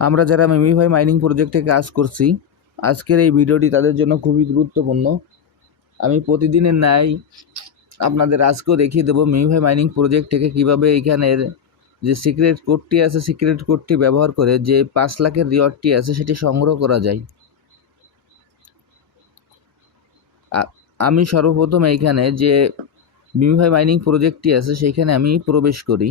আমরা যারা MemeFi mining প্রজেক্টে কাজ করছি, আজকের এই ভিডিওটি তাদের জন্য খুবই গুরুত্বপূর্ণ। আমি প্রতিদিনের ন্যায় আপনাদের আজকেও দেখিয়ে দেবো মিমিফাই মাইনিং প্রজেক্ট থেকে কীভাবে এইখানের যে সিক্রেট কোডটি আছে সিক্রেট কোডটি ব্যবহার করে যে পাঁচ লাখের রিওয়ার্ডটি আছে সেটি সংগ্রহ করা যায়। আমি সর্বপ্রথম এইখানে যে মিমিফাই মাইনিং প্রজেক্টটি আছে, সেইখানে আমি প্রবেশ করি।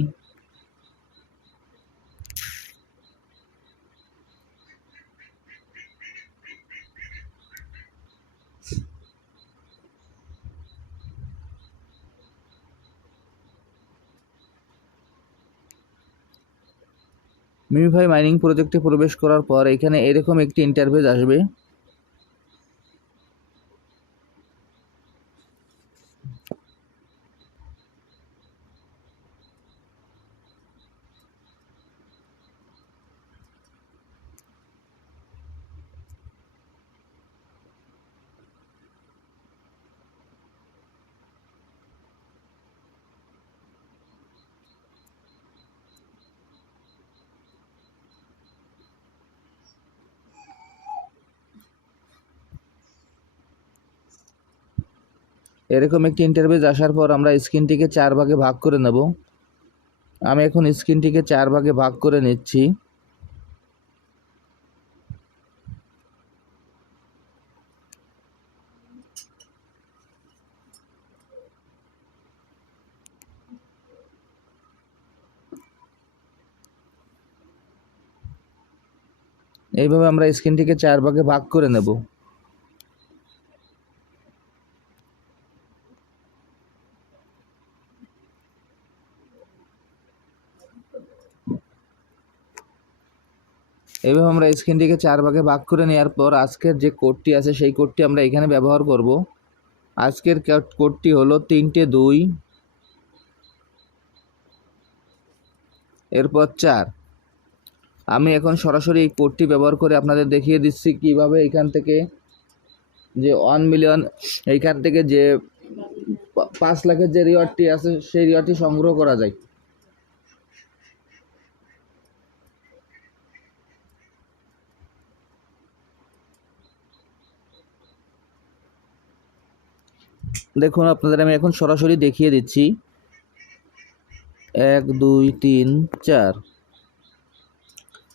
মিমিফাই মাইনিং প্রজেক্টে প্রবেশ করার পর এখানে এরকম একটি ইন্টারভেস আসবে। এরকম একটি ইন্টারফেস আসার পর আমরা স্ক্রিনটিকে চার ভাগে ভাগ করে নেব। আমি এখন স্ক্রিনটিকে চার ভাগে ভাগ করে নিচ্ছি। এইভাবে আমরা স্ক্রিনটিকে চার ভাগে ভাগ করে নেব। এইভাবে আমরা স্ক্রিনটিকে চার ভাগে ভাগ করে নেওয়ার পর আজকের যে কোডটি আছে সেই কোডটি আমরা এখানে ব্যবহার করব। আজকের কোড- কোডটি হলো তিনটে দুই, এরপর চার। আমি এখন সরাসরি এই কোডটি ব্যবহার করে আপনাদের দেখিয়ে দিচ্ছি কীভাবে এখান থেকে যে ওয়ান মিলিয়ন এইখান থেকে যে পাঁচ লাখের যে রিওয়ার্ডটি আছে সেই রিওয়ার্ডটি সংগ্রহ করা যায়। দেখুন, আপনাদের আমি এখন সরাসরি দেখিয়ে দিচ্ছি। এক, দুই, তিন, চার।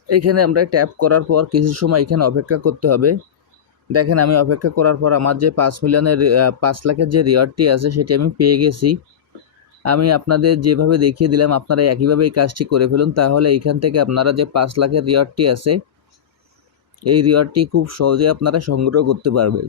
এখানে আমরা ট্যাপ করার পর কিছু সময় এখানে অপেক্ষা করতে হবে। দেখেন, আমি অপেক্ষা করার পর আমার যে পাঁচ মিলিয়নের পাঁচ লাখের যে রিওয়ার্ডটি আছে, সেটি আমি পেয়ে গেছি। আমি আপনাদের যেভাবে দেখিয়ে দিলাম, আপনারা একইভাবে এই কাজটি করে ফেলুন। তাহলে এখান থেকে আপনারা যে পাঁচ লাখের রিওয়ার্ডটি আছে, এই রিওয়ার্ডটি খুব সহজে আপনারা সংগ্রহ করতে পারবেন।